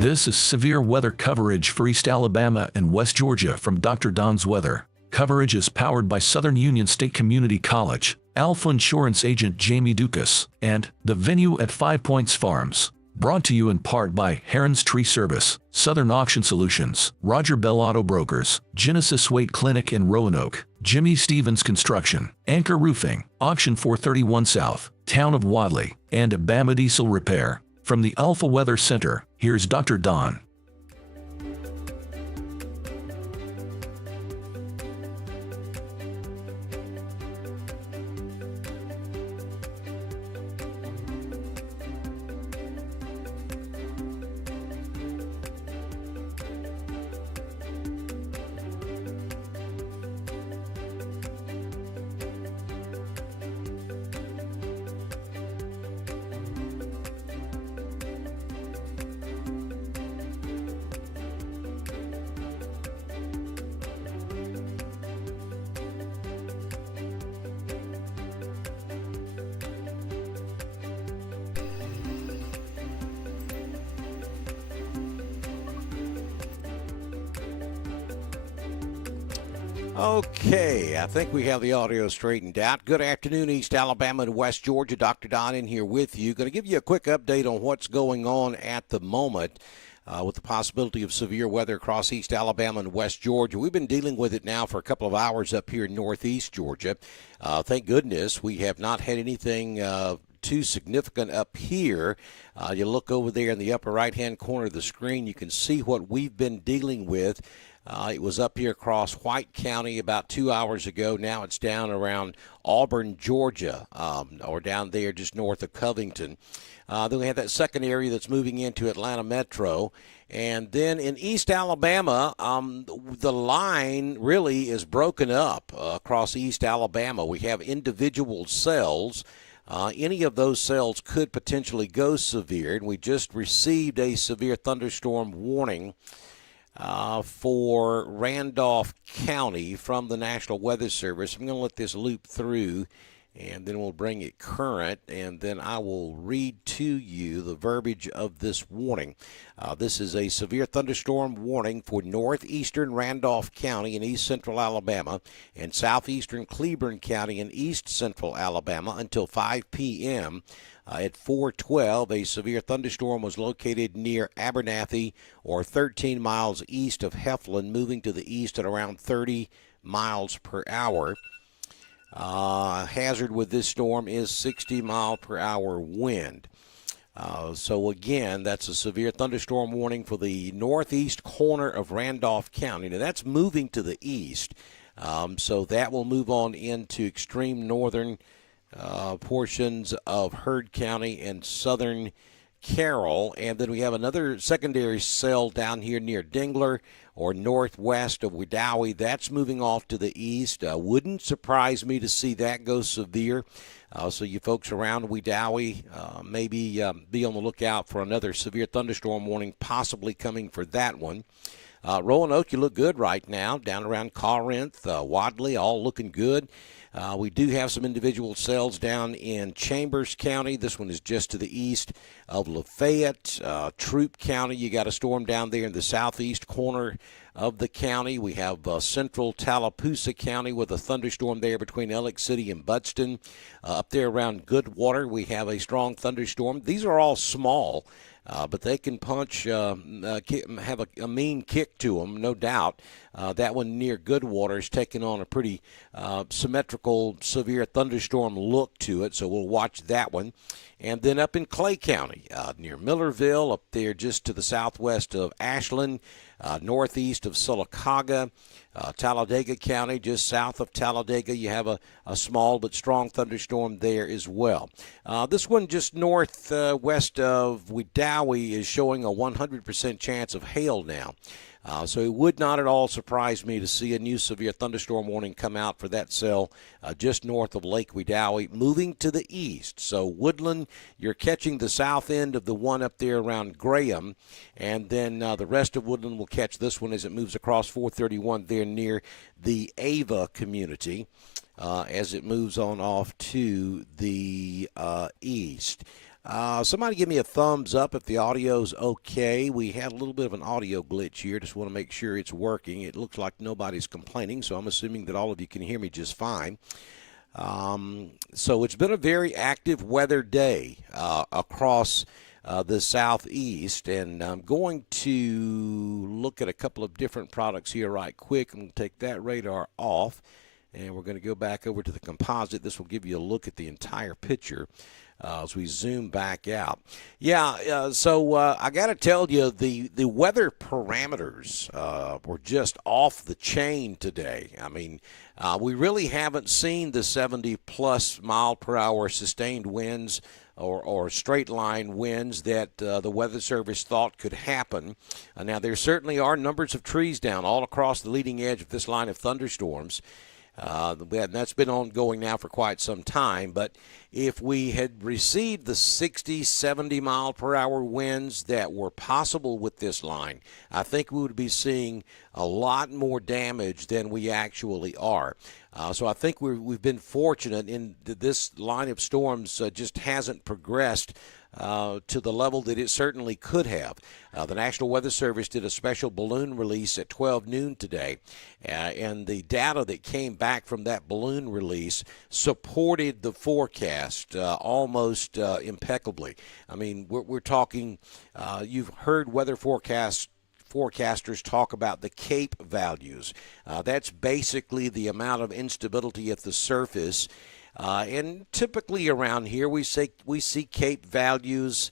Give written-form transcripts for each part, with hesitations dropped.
This is severe weather coverage for East Alabama and West Georgia from Dr. Don's Weather. Coverage is powered by Southern Union State Community College, Alpha Insurance Agent Jamie Dukas, and The Venue at 5 Points Farms. Brought to you in part by Heron's Tree Service, Southern Auction Solutions, Roger Bell Auto Brokers, Genesis Weight Clinic in Roanoke, Jimmy Stevens Construction, Anchor Roofing, Auction 431 South, Town of Wadley, and Bama Diesel Repair. From the Alpha Weather Center, here's Dr. Don. Okay, I think we have the audio straightened out. Good afternoon, East Alabama and West Georgia. Dr. Don in here with you. Going to give you a quick update on what's going on at the moment with the possibility of severe weather across East Alabama and West Georgia. We've been dealing with it now for a couple of hours up here in Northeast Georgia. Thank goodness we have not had anything too significant up here. You look over there in the upper right-hand corner of the screen, you can see what we've been dealing with. It was up here across White County about 2 hours ago. Now it's down around Auburn, Georgia, or down there just north of Covington. Then we have that second area that's moving into Atlanta Metro. And then in East Alabama, the line really is broken up across East Alabama. We have individual cells. Any of those cells could potentially go severe. And we just received a severe thunderstorm warning for Randolph County from the National Weather Service. I'm going to let this loop through, and then we'll bring it current, and then I will read to you the verbiage of this warning. This is a severe thunderstorm warning for northeastern Randolph County in east central Alabama and southeastern Cleburne County in east central Alabama until 5 p.m. At 4:12, a severe thunderstorm was located near Abernathy, or 13 miles east of Heflin, moving to the east at around 30 miles per hour. Hazard with this storm is 60-mile-per-hour wind. So, again, that's a severe thunderstorm warning for the northeast corner of Randolph County. Now, that's moving to the east, so that will move on into extreme northern portions of Heard County and southern Carroll. And then we have another secondary cell down here near Dingler or northwest of Wedowee. That's moving off to the east. Wouldn't surprise me to see that go severe. So you folks around Wedowee, maybe be on the lookout for another severe thunderstorm warning possibly coming for that one. Roanoke, you look good right now. Down around Corinth, Wadley, all looking good. We do have some individual cells down in Chambers County. This one is just to the east of Lafayette. Troup County, you got a storm down there in the southeast corner of the county. We have central Tallapoosa County with a thunderstorm there between Ellick City and Budston. Up there around Goodwater, we have a strong thunderstorm. These are all small, but they can punch, have a mean kick to them, no doubt. That one near Goodwater is taking on a pretty symmetrical, severe thunderstorm look to it, so we'll watch that one. And then up in Clay County, near Millerville, up there just to the southwest of Ashland, northeast of Sylacauga, Talladega County, just south of Talladega, you have a small but strong thunderstorm there as well. This one just northwest of Wedowee is showing a 100% chance of hail now. So it would not at all surprise me to see a new severe thunderstorm warning come out for that cell just north of Lake Wedowee, moving to the east. So Woodland, you're catching the south end of the one up there around Graham, and then the rest of Woodland will catch this one as it moves across 431 there near the Ava community as it moves on off to the east. Somebody give me a thumbs up if the audio's okay. We had a little bit of an audio glitch here. Just want to make sure it's working. It looks like nobody's complaining, so I'm assuming that all of you can hear me just fine. So it's been a very active weather day across the southeast, and I'm going to look at a couple of different products here right quick. I'm going to take that radar off, and we're going to go back over to the composite. This will give you a look at the entire picture. As we zoom back out. So I got to tell you, the weather parameters were just off the chain today. I mean, we really haven't seen the 70-plus mile-per-hour sustained winds or straight-line winds that the Weather Service thought could happen. Now, there certainly are numbers of trees down all across the leading edge of this line of thunderstorms. And that's been ongoing now for quite some time. But if we had received the 60, 70 mile per hour winds that were possible with this line, I think we would be seeing a lot more damage than we actually are. So I think we've been fortunate in that this line of storms just hasn't progressed to the level that it certainly could have. The National Weather Service did a special balloon release at 12 noon today, and the data that came back from that balloon release supported the forecast almost impeccably. I mean, we're talking, you've heard weather forecasters talk about the CAPE values. That's basically the amount of instability at the surface. And typically around here, we see CAPE values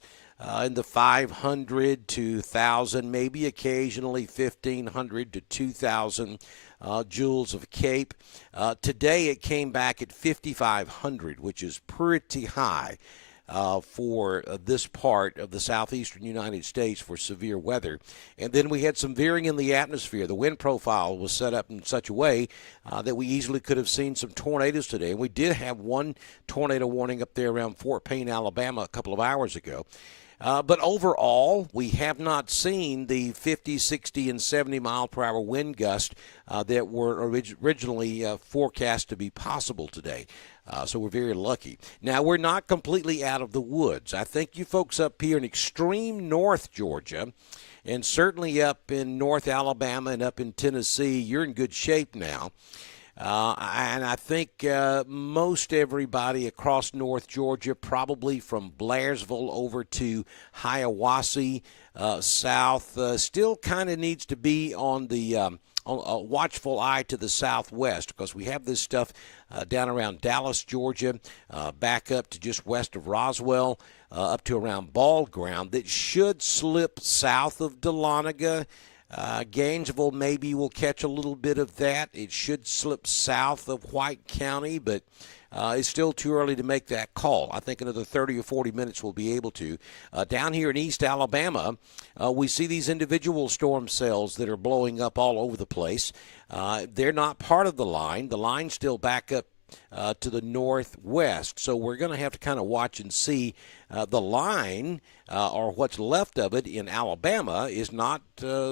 in the 500 to 1,000, maybe occasionally 1,500 to 2,000 joules of CAPE. Today, it came back at 5,500, which is pretty high for this part of the southeastern United States for severe weather. And then we had some veering in the atmosphere. The wind profile was set up in such a way that we easily could have seen some tornadoes today. And we did have one tornado warning up there around Fort Payne, Alabama, a couple of hours ago. But overall, we have not seen the 50, 60, and 70 mile per hour wind gusts that were originally forecast to be possible today. So we're very lucky. Now, we're not completely out of the woods. I think you folks up here in extreme north Georgia, and certainly up in North Alabama and up in Tennessee, you're in good shape now. And I think most everybody across North Georgia, probably from Blairsville over to Hiawassee south, still kind of needs to be on the a watchful eye to the southwest, because we have this stuff down around Dallas, Georgia, back up to just west of Roswell, up to around Ball Ground, that should slip south of Dahlonega. Gainesville maybe will catch a little bit of that. It should slip south of White County, but it's still too early to make that call. I think another 30 or 40 minutes we'll be able to. Down here in East Alabama, we see these individual storm cells that are blowing up all over the place. They're not part of the line. The line's still back up to the northwest, so we're going to have to kind of watch and see. The line, or what's left of it in Alabama, is not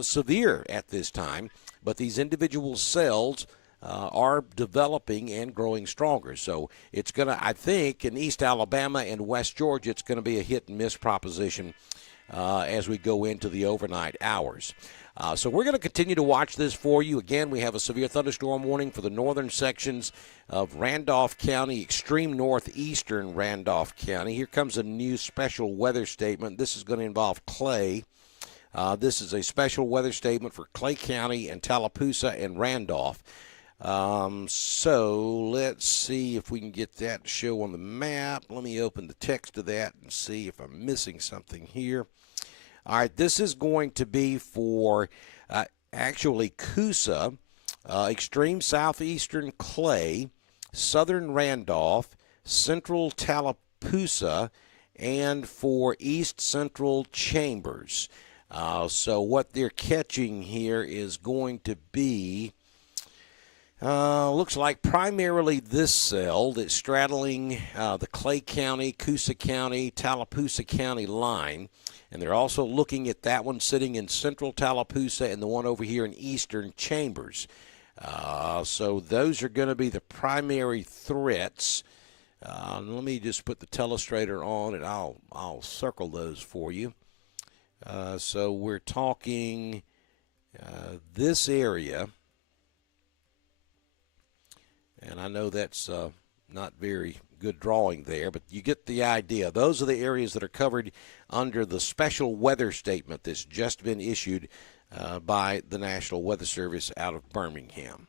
severe at this time, but these individual cells are developing and growing stronger. So it's going to, I think, in East Alabama and West Georgia, it's going to be a hit-and-miss proposition as we go into the overnight hours. So we're going to continue to watch this for you. Again, we have a severe thunderstorm warning for the northern sections of Randolph County, extreme northeastern Randolph County. Here comes a new special weather statement. This is going to involve Clay. This is a special weather statement for Clay County and Tallapoosa and Randolph. So let's see if we can get that to show on the map. Let me open the text of that and see if I'm missing something here. All right, this is going to be for actually Coosa, extreme southeastern Clay, southern Randolph, central Tallapoosa, and for east central Chambers. So what they're catching here is going to be, looks like primarily this cell that's straddling the Clay County, Coosa County, Tallapoosa County line. And they're also looking at that one sitting in central Tallapoosa and the one over here in eastern Chambers. So those are going to be the primary threats Let me just put the telestrator on, and I'll circle those for you. So we're talking this area, and I know that's not very good drawing there, but you get the idea. Those are the areas that are covered under the special weather statement that's just been issued by the National Weather Service out of Birmingham.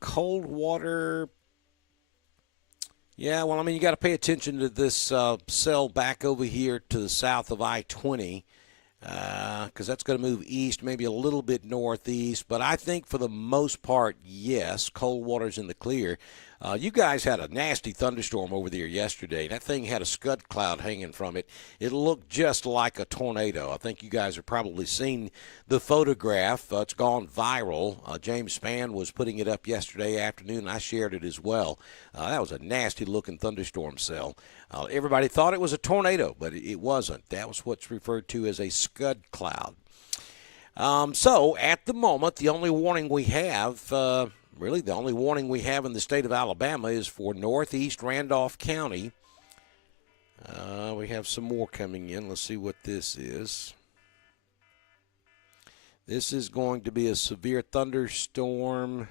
Cold water. Yeah, well, I mean, you got to pay attention to this cell back over here to the south of I-20 because that's going to move east, maybe a little bit northeast. But I think for the most part, yes, cold water's in the clear. You guys had a nasty thunderstorm over there yesterday. That thing had a scud cloud hanging from it. It looked just like a tornado. I think you guys have probably seen the photograph. It's gone viral. James Spann was putting it up yesterday afternoon. I shared it as well. That was a nasty-looking thunderstorm cell. Everybody thought it was a tornado, but it wasn't. That was what's referred to as a scud cloud. So at the moment, the only warning we have really, the only warning we have in the state of Alabama is for northeast Randolph County. We have some more coming in. Let's see what this is. This is going to be a severe thunderstorm.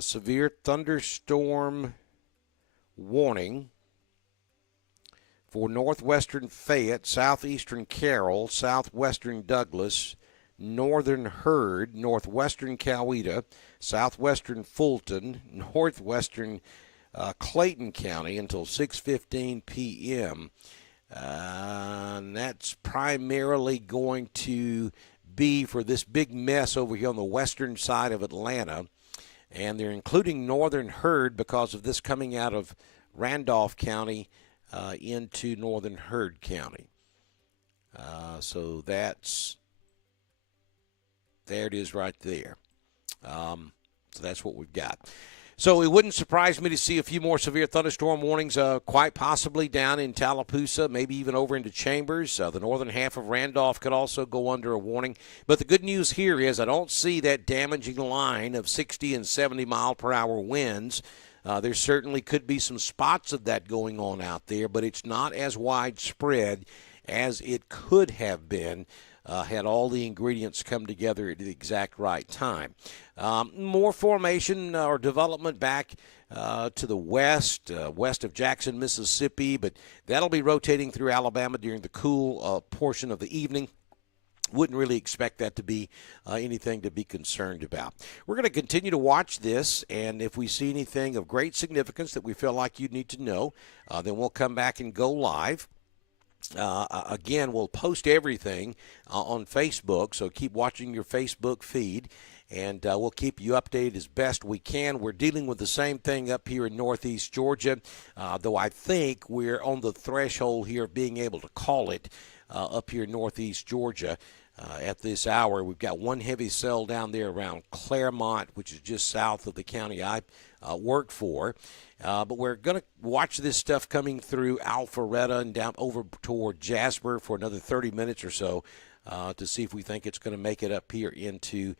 Severe thunderstorm warning for northwestern Fayette, southeastern Carroll, southwestern Douglas, northern Hurd, northwestern Coweta, southwestern Fulton, northwestern Clayton County until 6:15 p.m. And that's primarily going to be for this big mess over here on the western side of Atlanta. And they're including northern Hurd because of this coming out of Randolph County into northern Hurd County. So that's... There it is right there. So that's what we've got. So it wouldn't surprise me to see a few more severe thunderstorm warnings, quite possibly down in Tallapoosa, maybe even over into Chambers. The northern half of Randolph could also go under a warning. But the good news here is I don't see that damaging line of 60 and 70 mile per hour winds. There certainly could be some spots of that going on out there, but it's not as widespread as it could have been. Had all the ingredients come together at the exact right time. More formation or development back to the west, west of Jackson, Mississippi, but that'll be rotating through Alabama during the cool portion of the evening. Wouldn't really expect that to be anything to be concerned about. We're going to continue to watch this, and if we see anything of great significance that we feel like you need to know, then we'll come back and go live. Again, we'll post everything on Facebook, so keep watching your Facebook feed, and we'll keep you updated as best we can. We're dealing with the same thing up here in northeast Georgia, though I think we're on the threshold here of being able to call it up here in northeast Georgia. At this hour, we've got one heavy cell down there around Claremont, which is just south of the county I work for. But we're going to watch this stuff coming through Alpharetta and down over toward Jasper for another 30 minutes or so to see if we think it's going to make it up here into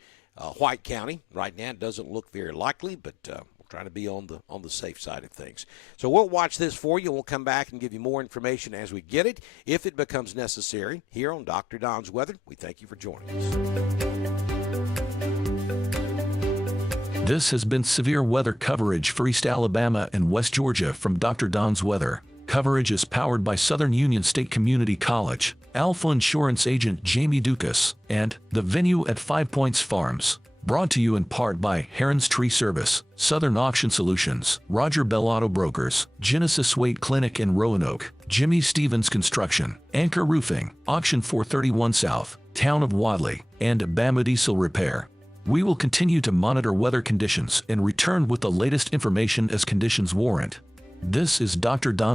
White County. Right now, it doesn't look very likely, but we're trying to be on the safe side of things. So we'll watch this for you. We'll come back and give you more information as we get it, if it becomes necessary, here on Dr. Don's Weather. We thank you for joining us. This has been severe weather coverage for East Alabama and West Georgia from Dr. Don's Weather. Coverage is powered by Southern Union State Community College, Alpha Insurance Agent Jamie Dukas, and The Venue at 5 Points Farms. Brought to you in part by Heron's Tree Service, Southern Auction Solutions, Roger Bell Auto Brokers, Genesis Waite Clinic in Roanoke, Jimmy Stevens Construction, Anchor Roofing, Auction 431 South, Town of Wadley, and Bama Diesel Repair. We will continue to monitor weather conditions and return with the latest information as conditions warrant. This is Dr. Don